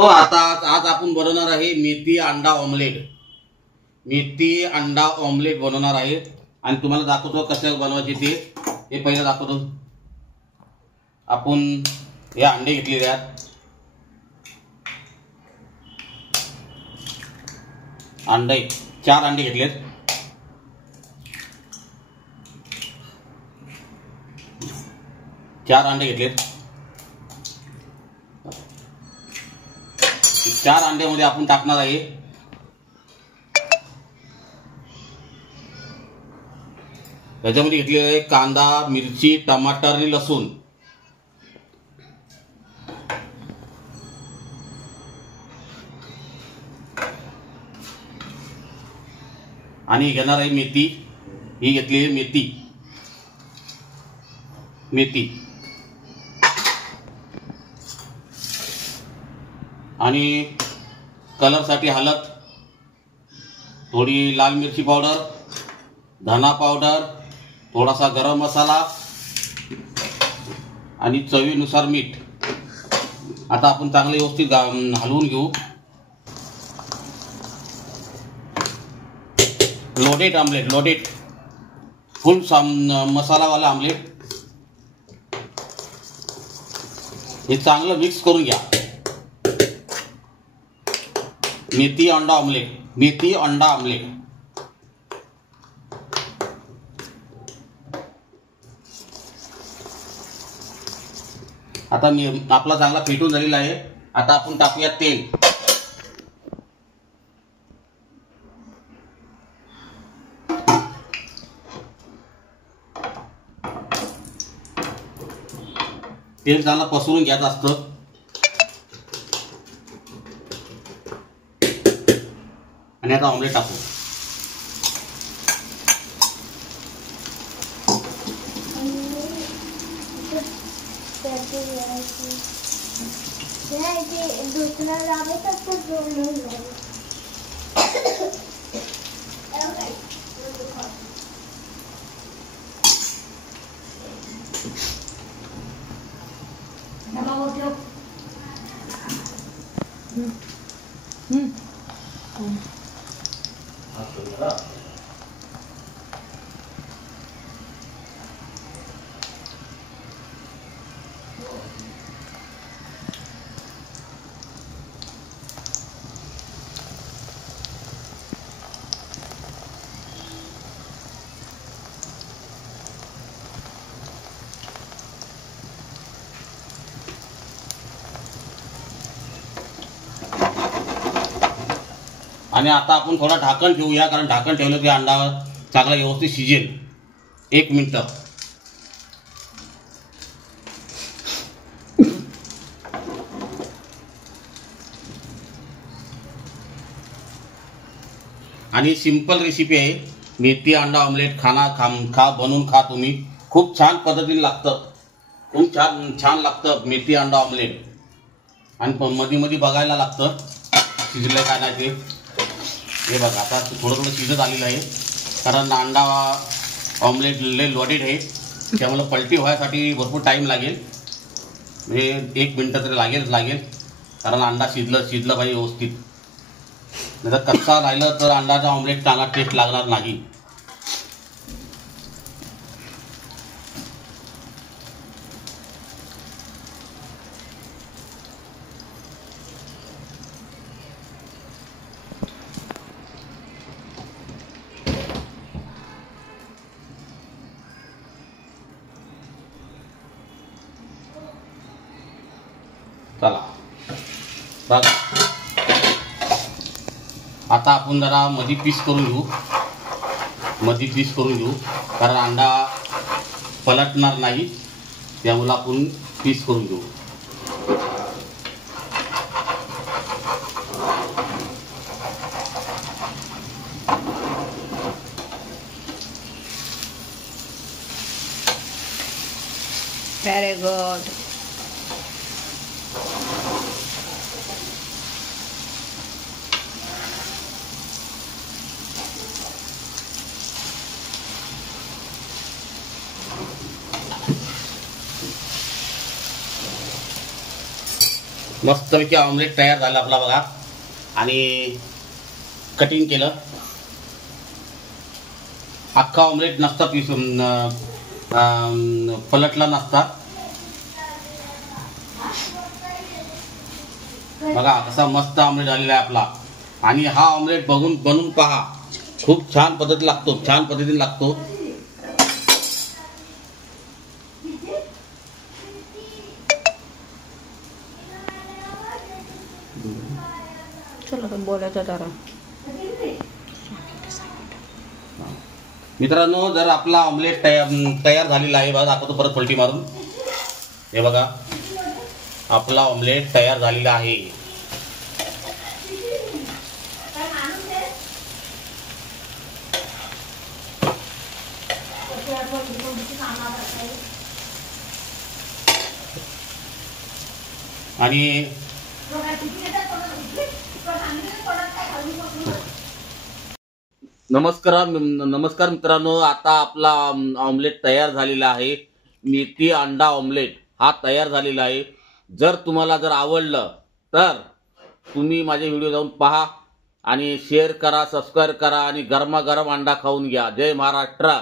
तो आता आज आपण बनवणार आहे मेथी अंडा ऑमलेट. मेथी अंडा ऑमलेट बनवणार आहे आणि तुम्हाला दाखवतो कसं बनवायचे ते. हे पहिलं दाखवतो. आपण हे अंडे घेतलेले आहेत. अंडे 4 अंडे घेतलेत. चार अंडे घेतलेत. 4 अंड्यामध्ये आपण टाकणार आहे याच्यामध्ये घेतलेले आहे कांदा, मिरची, टमाटर आणि लसूण. आणि घेणार आहे मेथी. ही घेतलेली मेथी आणि कलरसाठी हळद, थोडी लाल मिरची पावडर, धना पावडर, थोडासा गरम मसाला आणि चवीनुसार मीठ. आता आपण चांगले व्यवस्थित हलवून घेऊ. लोडेड आमलेट, लोडेड फुल मसालावाला आमलेट. हे चांगलं मिक्स करून घ्या. मेथी अंडा ऑमलेट, मेथी अंडा ऑमलेट. आता आपला चांगला फेटून झालेला आहे. आता आपण टाकूया तेल. तेल चांगलं पसरून घ्यायचं असतं. आणि आता ऑमलेट टाकू. आणि आता आपण थोडा ढाकण ठेवूया, कारण ढाकण ठेवलं की अंडा चांगला व्यवस्थित शिजेल. 1 मिनिट. आणि सिंपल रेसिपी आहे. मेथी अंडा ऑमलेट बनवून खा तुम्ही. खूप छान पद्धतीने लागतं. खूप छान लागतं मेथी अंडा ऑमलेट. आणि मध्ये मध्ये बघायला लागतं शिजलं काय नाही ते. हे बघा आता थोडं शिजत आलेलं आहे, कारण अंडा ऑमलेट लोडेड आहे. त्यामुळे पलटी व्हायसाठी भरपूर टाईम लागेल. म्हणजे 1 मिनिट तरी लागेल, कारण अंडा शिजलं पाहिजे व्यवस्थित. नाही तर कच्चा राहिलं तर अंडाचा ऑमलेट चांगला टेस्ट लागणार नाही. चला बघा. आता आपण जरा मध्ये पीस करून घेऊ, कारण अंडा पलटणार नाही. त्यामुळे आपण पीस करून घेऊ. Very good. मस्तपैकी ऑमलेट तयार झालं आपला बघा. आणि कटिंग केलं. अख्खा ऑमलेट नसता पलटला नसता. बघा कसा मस्त ऑमलेट झालेला आहे आपला. आणि हा ऑमलेट बनवून पहा. खूप छान पद्धतीने लागतो. चला तर बोलायचं जरा. मित्रांनो, जर आपला ऑमलेट तयार झालेला आहे बघा, दाखवतो परत पलटी मारून. हे बघा आपला ऑमलेट तयार झालेला आहे. आणि नमस्कार मित्रांनो, आता आपला ऑमलेट तयार झालेला आहे. मेथी अंडा ऑमलेट हा तयार झालेला आहे. जर तुम्हाला आवडलं तर तुम्ही माझे व्हिडिओ जाऊन पहा आणि शेअर करा, सबस्क्राईब करा आणि गरमागरम अंडा खाऊन घ्या. जय महाराष्ट्र.